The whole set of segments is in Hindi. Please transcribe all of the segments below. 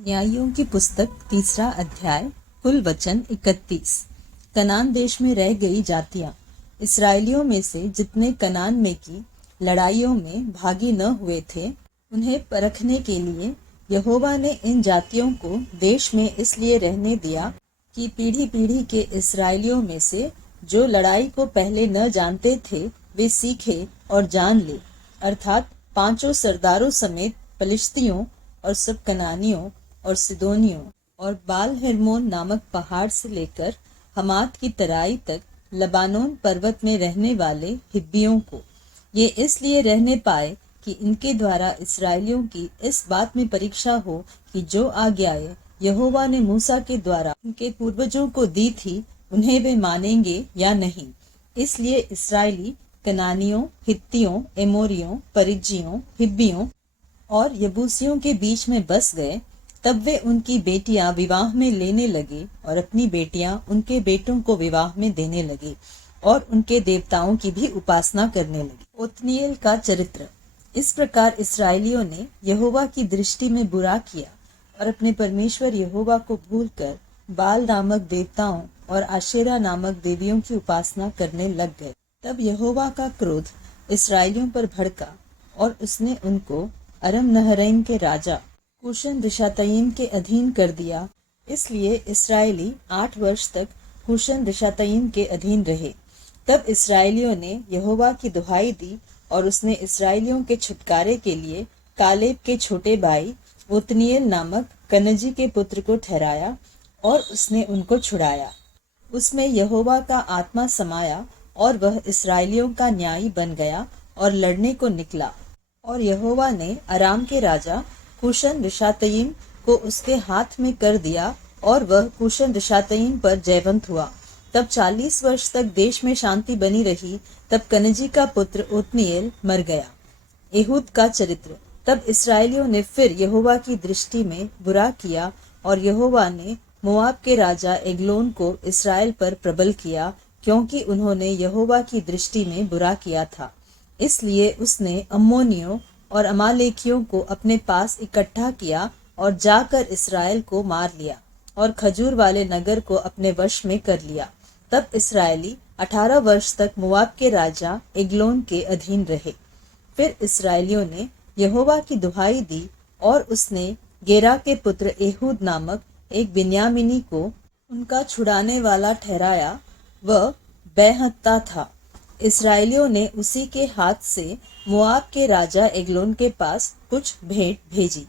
न्यायियों की पुस्तक 3 अध्याय। कुल वचन 31। कनान देश में रह गई जातियां। इसराइलियों में से जितने कनान में की लड़ाइयों में भागी न हुए थे, उन्हें परखने के लिए यहोवा ने इन जातियों को देश में इसलिए रहने दिया कि पीढ़ी पीढ़ी के इसराइलियों में से जो लड़ाई को पहले न जानते थे वे सीखे और जान ले, अर्थात 5 सरदारों समेत पलिश्तियों और सब कनानियों और सिदोनियों और बाल हेर्मोन नामक पहाड़ से लेकर हमात की तराई तक लबानोन पर्वत में रहने वाले हिब्बियों को। ये इसलिए रहने पाए कि इनके द्वारा इसराइलियों की इस बात में परीक्षा हो कि जो आज्ञाएं यहोवा ने मूसा के द्वारा उनके पूर्वजों को दी थी उन्हें वे मानेंगे या नहीं। इसलिए इसराइली कनानियों, हित्तियों, एमोरियों, परिज्जियों, हिब्बियों और यबूसियों के बीच में बस गए। तब वे उनकी बेटियां विवाह में लेने लगे और अपनी बेटियां उनके बेटों को विवाह में देने लगे और उनके देवताओं की भी उपासना करने लगे। ओत्नीएल का चरित्र। इस प्रकार इसराइलियों ने यहोवा की दृष्टि में बुरा किया और अपने परमेश्वर यहोवा को भूलकर बाल नामक देवताओं और आशेरा नामक देवियों की उपासना करने लग गए। तब यहोवा का क्रोध इसराइलियों पर भड़का और उसने उनको अरम नहरईम के राजा कूशन रिशातईम के अधीन कर दिया। इसलिए इसराइली 8 वर्ष तक कूशन रिशातईम के अधीन रहे। तब इसराइलियों ने यहोवा की दुहाई दी और उसने इसराइलियों के छुटकारे के लिए कालेब के छोटे भाई ओत्नीएल नामक कनजी के पुत्र को ठहराया और उसने उनको छुड़ाया। उसमें यहोवा का आत्मा समाया और वह इसराइलियों का न्यायी बन गया और लड़ने को निकला। और यहोवा ने अराम के राजा कूशन रिशातईम को उसके हाथ में कर दिया और वह कूशन रिशातईम पर जयवंत हुआ। तब 40 वर्ष तक देश में शांति बनी रही। तब कनजी का पुत्र ओत्नीएल मर गया। एहूद का चरित्र। तब इसराइलियों ने फिर यहोवा की दृष्टि में बुरा किया और यहोवा ने मोआब के राजा एग्लोन को इसराइल पर प्रबल किया, क्योंकि उन्होंने यहोवा की दृष्टि में बुरा किया था। इसलिए उसने अम्मोनियों और अमालेकियों को अपने पास इकट्ठा किया और जाकर इसराइल को मार लिया और खजूर वाले नगर को अपने वश में कर लिया। तब इसराइली 18 वर्ष तक मोआब के राजा एग्लोन के अधीन रहे। फिर इसराइलियों ने यहोवा की दुहाई दी और उसने गेरा के पुत्र एहूद नामक एक बिन्यामीनी को उनका छुड़ाने वाला ठहराया। वह बेहत्ता था। इसराइलियों ने उसी के हाथ से मोआब के राजा एग्लोन के पास कुछ भेंट भेजी।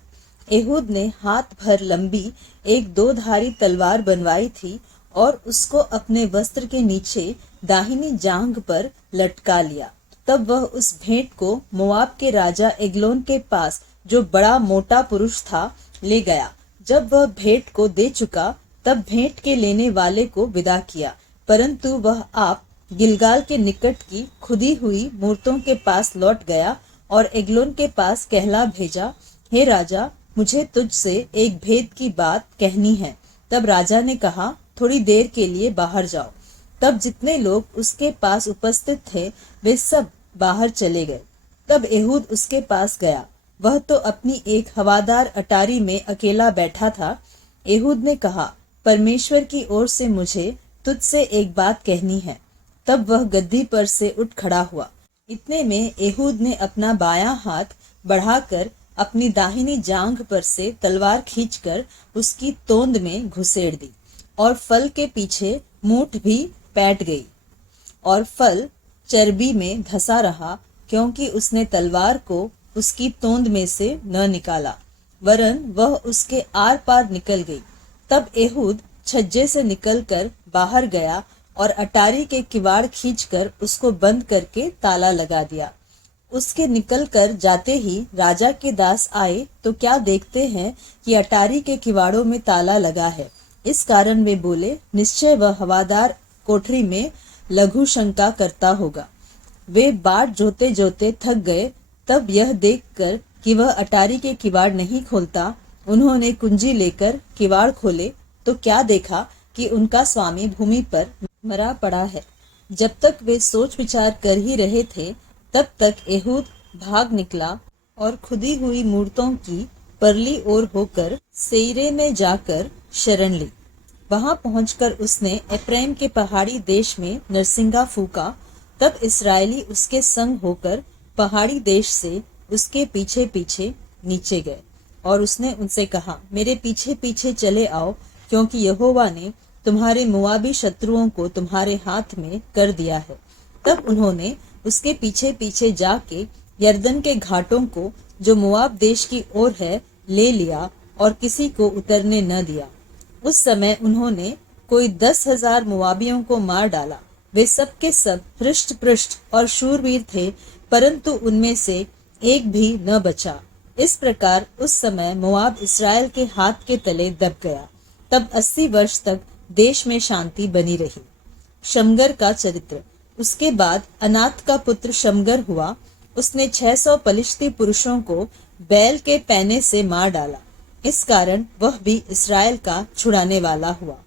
एहूद ने हाथ भर लंबी एक 2-धारी तलवार बनवाई थी और उसको अपने वस्त्र के नीचे दाहिनी जांघ पर लटका लिया। तब वह उस भेंट को मोआब के राजा एग्लोन के पास, जो बड़ा मोटा पुरुष था, ले गया। जब वह भेंट को दे चुका तब भेंट के लेने वाले को विदा किया, परंतु वह आप गिलगाल के निकट की खुदी हुई मूर्तों के पास लौट गया और एग्लोन के पास कहला भेजा, हे राजा, मुझे तुझसे एक भेद की बात कहनी है। तब राजा ने कहा, थोड़ी देर के लिए बाहर जाओ। तब जितने लोग उसके पास उपस्थित थे वे सब बाहर चले गए। तब एहूद उसके पास गया। वह तो अपनी एक हवादार अटारी में अकेला बैठा था। एहूद ने कहा, परमेश्वर की ओर से मुझे तुझसे एक बात कहनी है। तब वह गद्दी पर से उठ खड़ा हुआ। इतने में एहूद ने अपना बायां हाथ बढ़ाकर अपनी दाहिनी जांघ पर से तलवार खींचकर उसकी तोंद में घुसेड़ दी और फल के पीछे मूठ भी पैट गई और फल चर्बी में धंसा रहा, क्योंकि उसने तलवार को उसकी तोंद में से न निकाला, वरन वह उसके आर पार निकल गई। तब एहूद छज्जे से निकलकर बाहर गया और अटारी के किवाड़ खींचकर उसको बंद करके ताला लगा दिया। उसके निकलकर जाते ही राजा के दास आए तो क्या देखते हैं कि अटारी के किवाड़ों में ताला लगा है। इस कारण वे बोले, निश्चय वह हवादार कोठरी में लघु शंका करता होगा। वे बाट जोते जोते थक गए। तब यह देखकर कि वह अटारी के किवाड़ नहीं खोलता, उन्होंने कुंजी लेकर किवाड़ खोले तो क्या देखा कि उनका स्वामी भूमि पर मरा पड़ा है। जब तक वे सोच विचार कर ही रहे थे तब तक एहूद भाग निकला और खुदी हुई मूर्तों की परली ओर होकर सेईरे में जाकर शरण ली। वहां पहुंचकर उसने एप्रैम के पहाड़ी देश में नरसिंगा फूका। तब इस्राएली उसके संग होकर पहाड़ी देश से उसके पीछे पीछे नीचे गए, और उसने उनसे कहा, मेरे पीछे पीछे चले आओ, क्योंकि यहोवा ने तुम्हारे मुआबी शत्रुओं को तुम्हारे हाथ में कर दिया है। तब उन्होंने उसके पीछे पीछे जाके यरदन के घाटों को जो मुआब देश की ओर है ले लिया, और किसी को उतरने न दिया। उस समय उन्होंने कोई 10,000 मुआबियों को मार डाला। वे सब के सब हृष्ट पृष्ठ और शूरवीर थे, परंतु उनमें से एक भी न बचा। इस प्रकार उस समय मोआब इस्राएल के हाथ के तले दब गया। तब 80 वर्ष तक देश में शांति बनी रही। शमगर का चरित्र। उसके बाद अनात का पुत्र शमगर हुआ। उसने 600 पलिश्ती पुरुषों को बैल के पैने से मार डाला। इस कारण वह भी इस्राएल का छुड़ाने वाला हुआ।